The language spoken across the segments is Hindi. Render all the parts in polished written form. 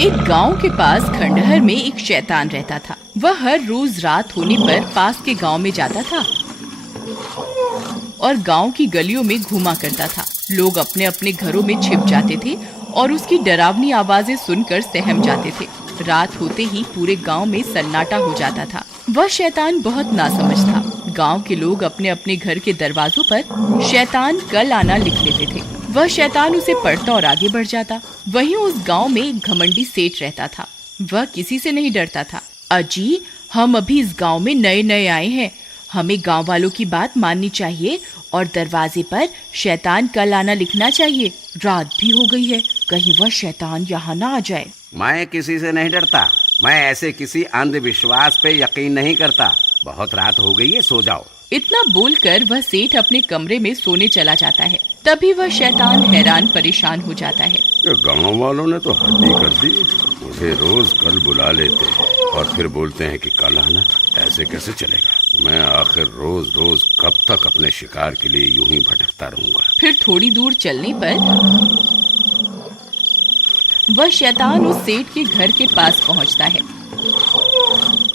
एक गांव के पास खंडहर में एक शैतान रहता था। वह हर रोज रात होने पर पास के गांव में जाता था और गांव की गलियों में घूमा करता था। लोग अपने अपने घरों में छिप जाते थे और उसकी डरावनी आवाजें सुनकर सहम जाते थे। रात होते ही पूरे गांव में सन्नाटा हो जाता था। वह शैतान बहुत नासमझ था। गांव के लोग अपने अपने घर के दरवाजों पर शैतान कल आना लिख लेते थे। वह शैतान उसे पढ़ता और आगे बढ़ जाता। वहीं उस गांव में एक घमंडी सेठ रहता था। वह किसी से नहीं डरता था। अजी, हम अभी इस गांव में नए नए आए हैं, हमें गांव वालों की बात माननी चाहिए और दरवाजे पर शैतान कल आना लिखना चाहिए। रात भी हो गई है, कहीं वह शैतान यहाँ ना आ जाए। मैं किसी से नहीं डरता। मैं ऐसे किसी अंधविश्वास पे यकीन नहीं करता। बहुत रात हो गई है, सो जाओ। इतना बोलकर वह सेठ अपने कमरे में सोने चला जाता है। तभी वह शैतान हैरान परेशान हो जाता है। गांव वालों ने तो हद ही कर दी। मुझे रोज कल बुला लेते हैं और फिर बोलते हैं कि कल आना। ऐसे कैसे चलेगा? मैं आखिर रोज रोज कब तक अपने शिकार के लिए यूं ही भटकता रहूंगा। फिर थोड़ी दूर चलने पर वह शैतान उस सेठ के घर के पास पहुंचता है।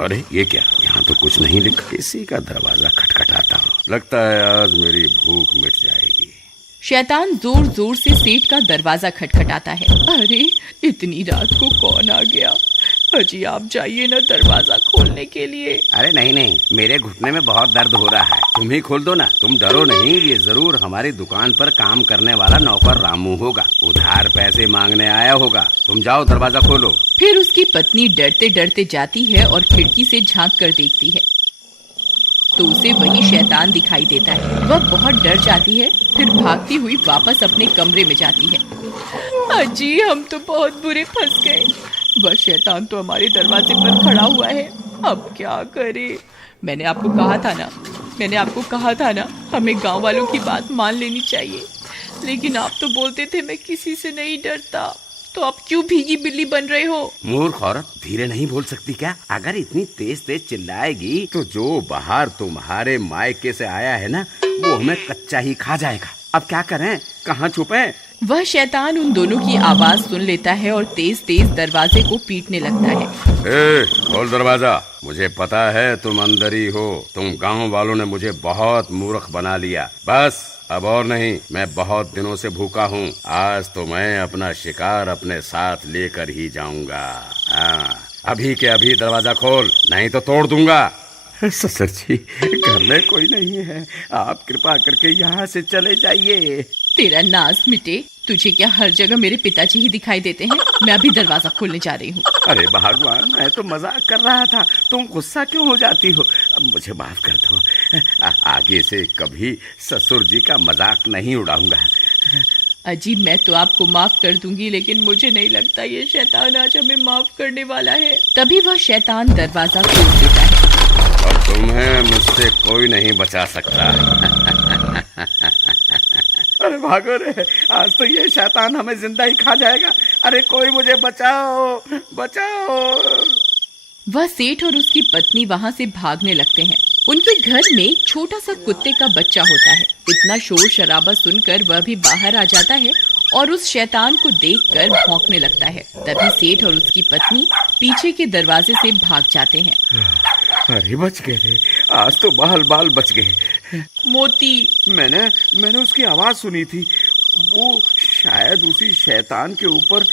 अरे ये क्या, यहाँ तो कुछ नहीं लिखा। किसी का दरवाजा खटखटाता हूँ। लगता है आज मेरी भूख मिट जाएगी। शैतान जोर जोर से सेठ का दरवाजा खटखटाता है। अरे, इतनी रात को कौन आ गया? अजी, आप जाइए ना दरवाजा खोलने के लिए। अरे नहीं, मेरे घुटने में बहुत दर्द हो रहा है। तुम ही खोल दो ना। तुम डरो नहीं, ये जरूर हमारी दुकान पर काम करने वाला नौकर रामू होगा। उधार पैसे मांगने आया होगा। तुम जाओ, दरवाजा खोलो। फिर उसकी पत्नी डरते डरते जाती है और खिड़की से झांक कर देखती है तो उसे वही शैतान दिखाई देता है। वह बहुत डर जाती है, फिर भागती हुई वापस अपने कमरे में जाती है। अजी, हम तो बहुत बुरे फंस गए। वह शैतान तो हमारे दरवाजे पर खड़ा हुआ है। अब क्या करें? मैंने आपको कहा था ना, हमें गांव वालों की बात मान लेनी चाहिए। लेकिन आप तो बोलते थे मैं किसी से नहीं डरता, तो आप क्यों भीगी बिल्ली बन रहे हो? मूर्ख औरत, धीरे नहीं बोल सकती क्या? अगर इतनी तेज तेज चिल्लाएगी तो जो बाहर तुम्हारे मायके से आया है ना, वो हमें कच्चा ही खा जाएगा। अब क्या करें? कहाँ छुपें? वह शैतान उन दोनों की आवाज सुन लेता है और तेज तेज दरवाजे को पीटने लगता है। खोल दरवाजा। मुझे पता है तुम अंदर ही हो। तुम गांव वालों ने मुझे बहुत मूर्ख बना लिया। बस अब और नहीं। मैं बहुत दिनों से भूखा हूँ। आज तो मैं अपना शिकार अपने साथ लेकर ही जाऊंगा। हाँ, अभी के अभी दरवाजा खोल, नहीं तो तोड़ दूंगा। ससुर जी, घर में कोई नहीं है। आप कृपा करके यहाँ से चले जाइए। तेरा नाज मिटे। तुझे क्या हर जगह मेरे पिताजी ही दिखाई देते हैं? मैं अभी दरवाजा खोलने जा रही हूँ। अरे भगवान, मैं तो मजाक कर रहा था। तुम गुस्सा क्यों हो जाती हो? मुझे माफ कर दो। आगे से कभी ससुर जी का मजाक नहीं उड़ाऊंगा। अजी, मैं तो आपको माफ कर दूंगी, लेकिन मुझे नहीं लगता ये शैतान आज हमें माफ करने वाला है। तभी वह शैतान दरवाजा खोल देता है। अब तुम्हें मुझसे कोई नहीं बचा सकता। अरे भागो रे, आज तो ये शैतान हमें जिंदा ही खा जाएगा। अरे कोई मुझे बचाओ, बचाओ। वह सेठ और उसकी पत्नी वहाँ से भागने लगते हैं। उनके घर में छोटा सा कुत्ते का बच्चा होता है। इतना शोर शराबा सुनकर वह भी बाहर आ जाता है और उस शैतान को देखकर भौंकने लगता है। तभी सेठ और उसकी पत्नी पीछे के दरवाजे से भाग जाते हैं। अरे बच गए रे, आज तो बाल बाल बच गए। मोती, मैंने उसकी आवाज सुनी थी। वो शायद उसी शैतान के ऊपर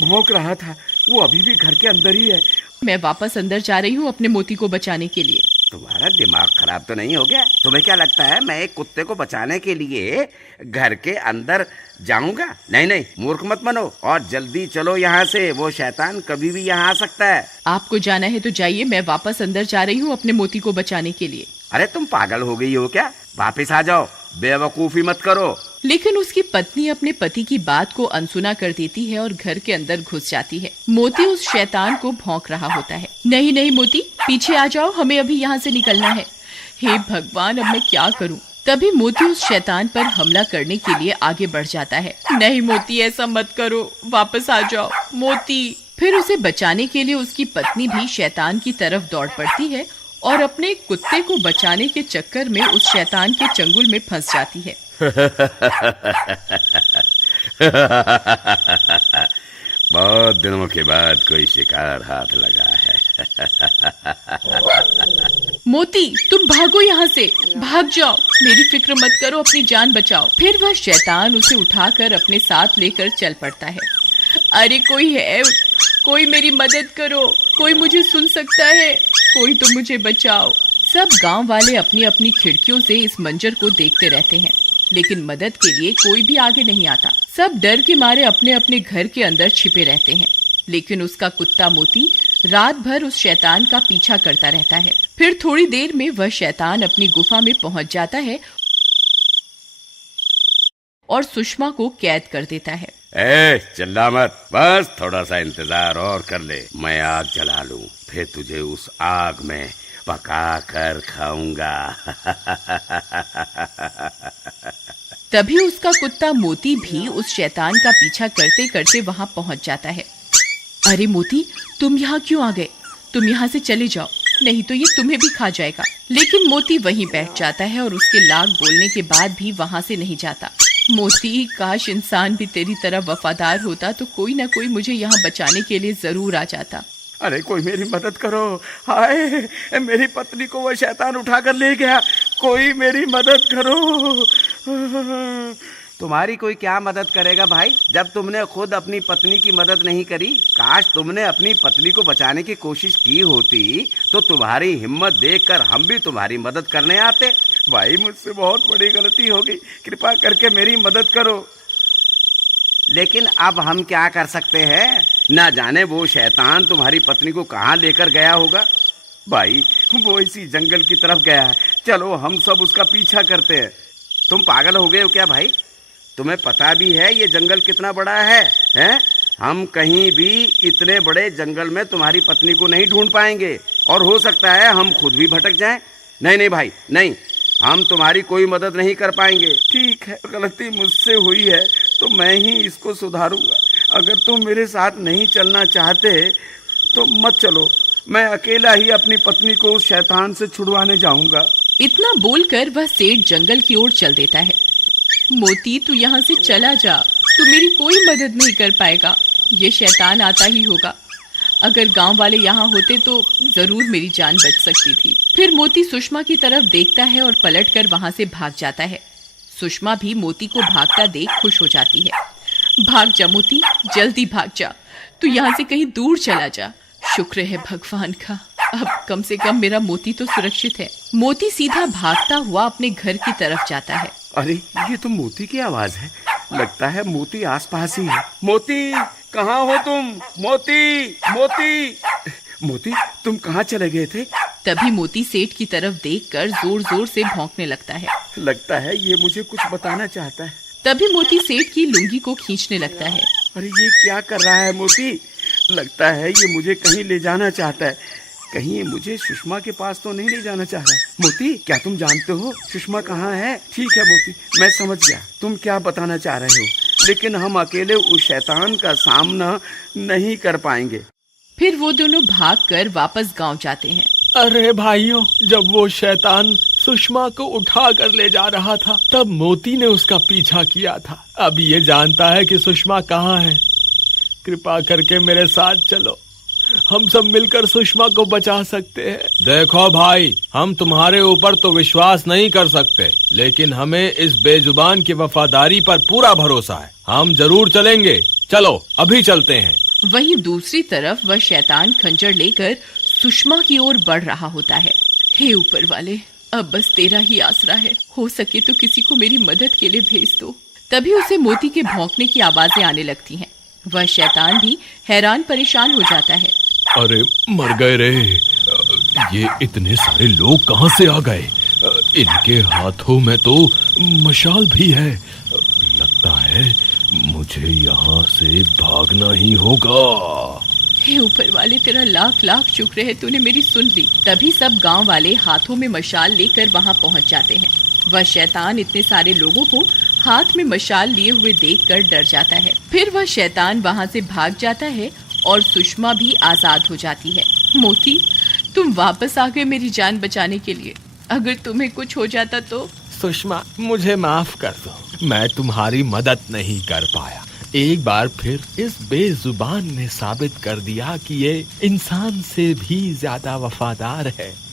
भौंक रहा था। वो अभी भी घर के अंदर ही है। मैं वापस अंदर जा रही हूँ अपने मोती को बचाने के लिए। तुम्हारा दिमाग खराब तो नहीं हो गया? तुम्हें क्या लगता है मैं एक कुत्ते को बचाने के लिए घर के अंदर जाऊंगा? नहीं, मूर्ख मत बनो और जल्दी चलो यहाँ से। वो शैतान कभी भी यहाँ आ सकता है। आपको जाना है तो जाइए, मैं वापस अंदर जा रही हूँ अपने मोती को बचाने के लिए। अरे तुम पागल हो गई हो क्या? वापस आ जाओ, बेवकूफी मत करो। लेकिन उसकी पत्नी अपने पति की बात को अनसुना कर देती है और घर के अंदर घुस जाती है। मोती उस शैतान को भौंक रहा होता है। नहीं मोती, पीछे आ जाओ, हमें अभी यहाँ से निकलना है। हे भगवान, अब मैं क्या करूँ? तभी मोती उस शैतान पर हमला करने के लिए आगे बढ़ जाता है। नहीं मोती, ऐसा मत करो, वापस आ जाओ मोती। फिर उसे बचाने के लिए उसकी पत्नी भी शैतान की तरफ दौड़ पड़ती है और अपने कुत्ते को बचाने के चक्कर में उस शैतान के चंगुल में फंस जाती है। बहुत दिनों के बाद कोई शिकार हाथ लगा है। मोती, तुम भागो यहाँ से, भाग जाओ, मेरी फिक्र मत करो, अपनी जान बचाओ। फिर वह शैतान उसे उठाकर अपने साथ लेकर चल पड़ता है। अरे कोई है, कोई मेरी मदद करो, कोई मुझे सुन सकता है, कोई तो मुझे बचाओ। सब गांव वाले अपनी अपनी खिड़कियों से इस मंजर को देखते रहते हैं, लेकिन मदद के लिए कोई भी आगे नहीं आता। सब डर के मारे अपने अपने घर के अंदर छिपे रहते हैं। लेकिन उसका कुत्ता मोती रात भर उस शैतान का पीछा करता रहता है। फिर थोड़ी देर में वह शैतान अपनी गुफा में पहुंच जाता है और सुषमा को कैद कर देता है। चिल्ला मत, बस थोड़ा सा इंतजार और कर ले। मैं आग जला लूं, फिर तुझे उस आग में पका कर खाऊंगा। तभी उसका कुत्ता मोती भी उस शैतान का पीछा करते करते वहां पहुंच जाता है। अरे मोती, तुम यहाँ क्यों आ गए? तुम यहाँ से चले जाओ, नहीं तो ये तुम्हें भी खा जाएगा। लेकिन मोती वहीं बैठ जाता है और उसके लाख बोलने के बाद भी वहां से नहीं जाता। मोती, काश इंसान भी तेरी तरह वफादार होता तो कोई ना कोई मुझे यहाँ बचाने के लिए जरूर आ जाता। अरे कोई मेरी मदद करो, हाय मेरी पत्नी को वो शैतान उठा कर ले गया, कोई मेरी मदद करो। तुम्हारी कोई क्या मदद करेगा भाई, जब तुमने खुद अपनी पत्नी की मदद नहीं करी। काश तुमने अपनी पत्नी को बचाने की कोशिश की होती तो तुम्हारी हिम्मत देखकर हम भी तुम्हारी मदद करने आते। भाई मुझसे बहुत बड़ी गलती हो गई, कृपा करके मेरी मदद करो। लेकिन अब हम क्या कर सकते हैं, ना जाने वो शैतान तुम्हारी पत्नी को कहाँ लेकर गया होगा। भाई वो इसी जंगल की तरफ गया है, चलो हम सब उसका पीछा करते हैं। तुम पागल हो गए हो क्या भाई? तुम्हें पता भी है ये जंगल कितना बड़ा है, हैं? हम कहीं भी इतने बड़े जंगल में तुम्हारी पत्नी को नहीं ढूंढ पाएंगे और हो सकता है हम खुद भी भटक जाएं। नहीं नहीं भाई नहीं, हम तुम्हारी कोई मदद नहीं कर पाएंगे। ठीक है, गलती मुझसे हुई है तो मैं ही इसको सुधारूंगा। अगर तुम मेरे साथ नहीं चलना चाहते तो मत चलो, मैं अकेला ही अपनी पत्नी को उस शैतान से छुड़वाने जाऊंगा। इतना बोलकर वह सेठ जंगल की ओर चल देता है। मोती, तू यहाँ से चला जा, तू मेरी कोई मदद नहीं कर पाएगा, ये शैतान आता ही होगा। अगर गांव वाले यहाँ होते तो जरूर मेरी जान बच सकती थी। फिर मोती सुषमा की तरफ देखता है और पलटकर वहां से भाग जाता है। सुषमा भी मोती को भागता देख खुश हो जाती है। भाग जा मोती, जल्दी भाग जा, तू यहाँ से कहीं दूर चला जा। शुक्र है भगवान का, अब कम से कम मेरा मोती तो सुरक्षित है। मोती सीधा भागता हुआ अपने घर की तरफ जाता है। अरे ये तो मोती की आवाज है, लगता है मोती आसपास ही है। मोती, कहाँ हो तुम? मोती, मोती, मोती, तुम कहाँ चले गए थे? तभी मोती सेठ की तरफ देखकर जोर जोर से भौंकने लगता है। लगता है ये मुझे कुछ बताना चाहता है। तभी मोती सेठ की लुंगी को खींचने लगता है। अरे ये क्या कर रहा है मोती? लगता है ये मुझे कहीं ले जाना चाहता है। कहीं ये मुझे सुषमा के पास तो नहीं ले जाना चाह रहा। मोती, क्या तुम जानते हो सुषमा कहाँ है? ठीक है मोती, मैं समझ गया तुम क्या बताना चाह रहे हो, लेकिन हम अकेले उस शैतान का सामना नहीं कर पाएंगे। फिर वो दोनों भागकर वापस गांव जाते हैं। अरे भाइयों, जब वो शैतान सुषमा को उठा कर ले जा रहा था तब मोती ने उसका पीछा किया था। अब ये जानता है कि सुषमा कहाँ है। कृपा करके मेरे साथ चलो, हम सब मिलकर सुषमा को बचा सकते हैं। देखो भाई, हम तुम्हारे ऊपर तो विश्वास नहीं कर सकते, लेकिन हमें इस बेजुबान की वफादारी पर पूरा भरोसा है। हम जरूर चलेंगे, चलो अभी चलते हैं। वहीं दूसरी तरफ वह शैतान खंजर लेकर सुषमा की ओर बढ़ रहा होता है। हे ऊपर वाले, अब बस तेरा ही आसरा है, हो सके तो किसी को मेरी मदद के लिए भेज दो। तभी उसे मोती के भौंकने की आवाजें आने लगती हैं। वह शैतान भी हैरान परेशान हो जाता है। अरे मर गए रे, ये इतने सारे लोग कहाँ से आ गए? इनके हाथों में तो मशाल भी है। लगता है मुझे यहाँ से भागना ही होगा। हे ऊपर वाले, तेरा लाख लाख शुक्र है, तूने मेरी सुन ली। तभी सब गांव वाले हाथों में मशाल लेकर वहां पहुंच जाते हैं। वह शैतान इतने सारे लोगों को हाथ में मशाल लिए हुए देखकर डर जाता है। फिर वह शैतान वहां से भाग जाता है और सुषमा भी आजाद हो जाती है। मोती, तुम वापस आ गए मेरी जान बचाने के लिए। अगर तुम्हें कुछ हो जाता तो? सुषमा, मुझे माफ कर दो, मैं तुम्हारी मदद नहीं कर पाया, एक बार फिर इस बेजुबान ने साबित कर दिया कि ये इंसान से भी ज्यादा वफादार है।